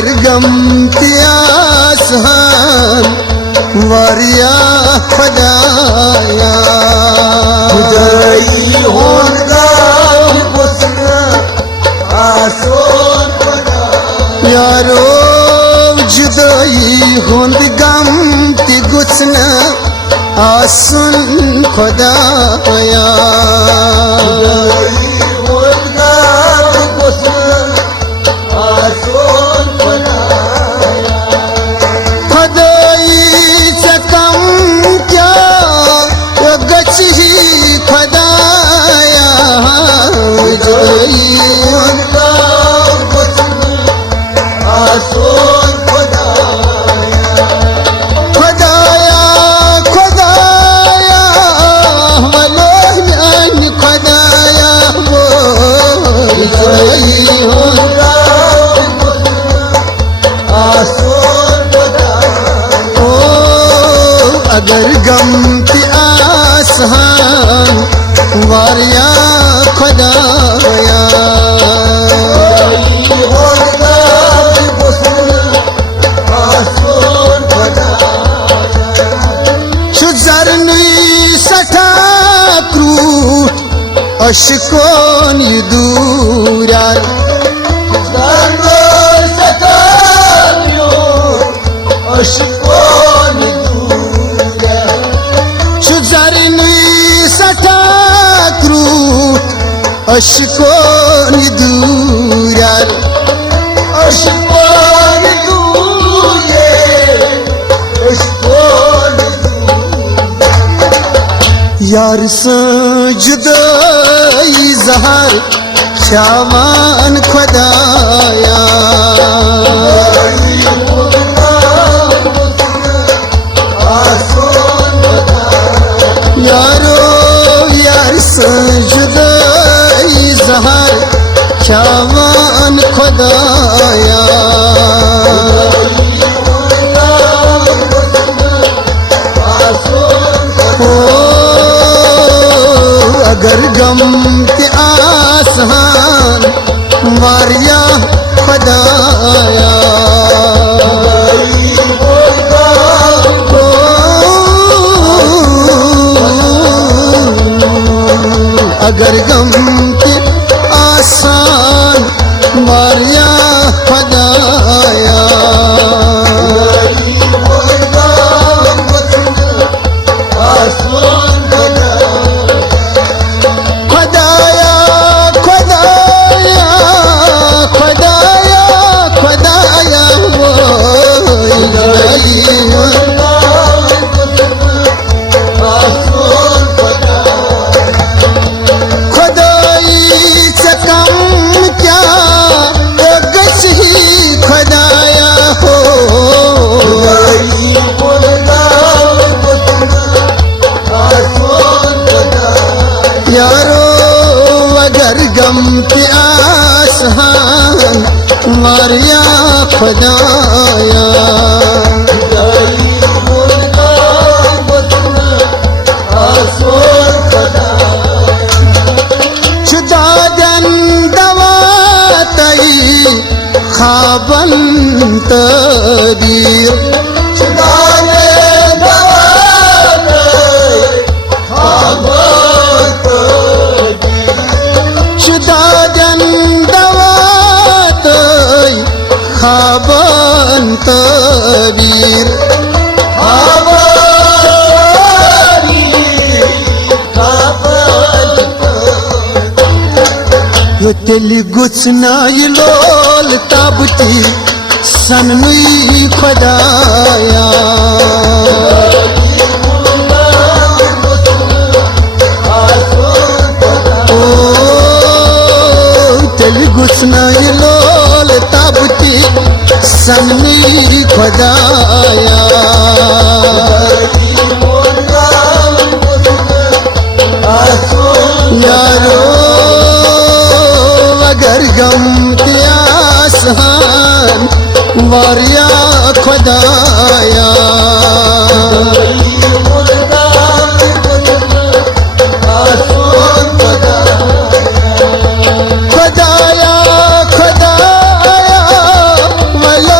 अगर गम आसान वारिया खुदाया खुदाई होगा गुस्ना आसोन खुदाया यारो जुदाई होंद गम ती गुस्ना आसन खुदाया अगर गम की आसान वारिया खुदाया शुजरनुई सठा क्रूट अशकोन दूरार अशकोन दूरार अशकोन दूरे अशकोन यार से जुदाई जहर शामान खुदाया यारो यार से जुदाई जहर शामान खुदाया अगर गम के आसान वारिया खुदाया अगर गम के आसान वारिया खुदाया यारो अगर गम के आसान मारिया खुदाया जुदा जन दवा तई खाबन तदीर खाबन तबीर यो तेली गुस्ना लोल ताबती सननुई खुदाया ओ तेली गुस्ना लोल ताबती सननुई खुदाया यारो अगर गम के आसान वारिया खुदाया खुदाया खुदाया वलो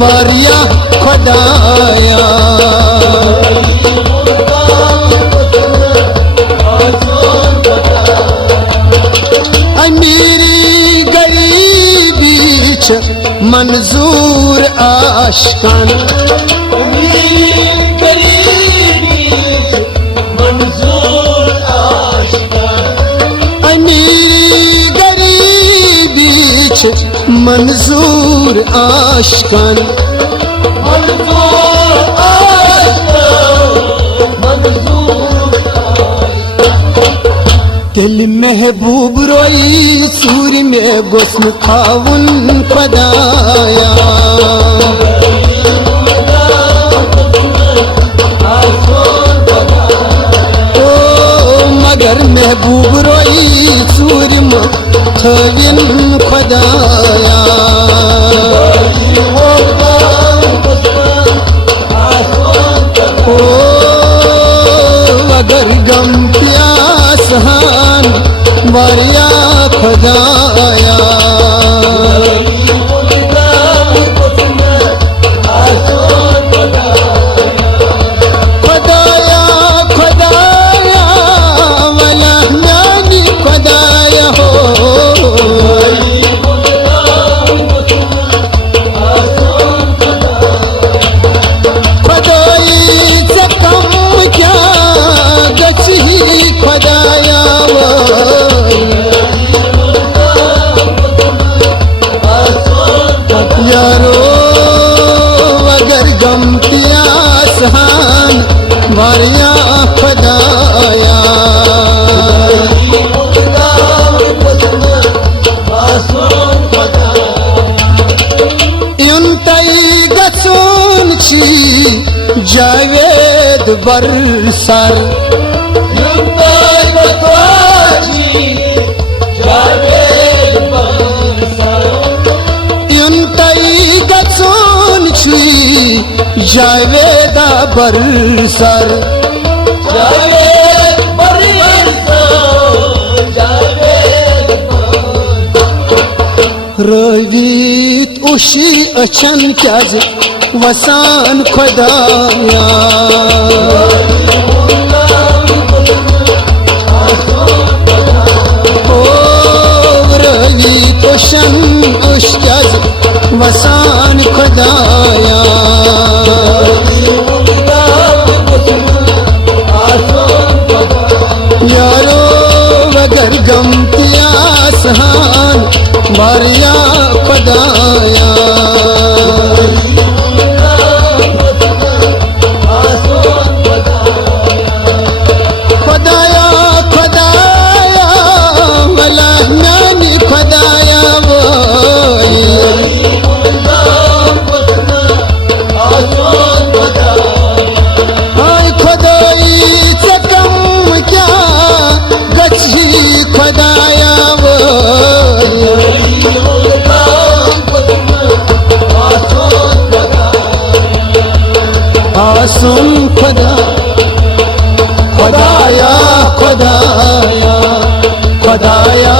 वारिया खुदाया अमीरी गरीबी छ मंजूर आशिकान अमीरी गरीबी छ मंजूर आशिकान दिल महबूब रोई सूरी में गुस्म खाउन खुदाया ओ मगर महबूब रोई सूरी में खाउन खुदाया ओ अगर गम प्यास हान वारिया खुदाया खुदाया खुदाया वाला नानी खुदाया हो खुदाई से कम क्या गची खुदाया यारो अगर गम प्यास हान वारिया खुदाया युनतई गसून छी जावेद बरसर युनतई गसून छी जावेदा बरसर रवीत उशी अचन क्याज वसान खुदाया ओ रवीत उशन उश क्याज वसान खुदाया यारो अगर गम प्यास हान वारिया खुदाया खुदाया खुदाया वाला नानी खुदाया वो हाय खुदाई से कम क्या गची खुदाया वो आसुम खुदा खुदाया खुदाया खुदाया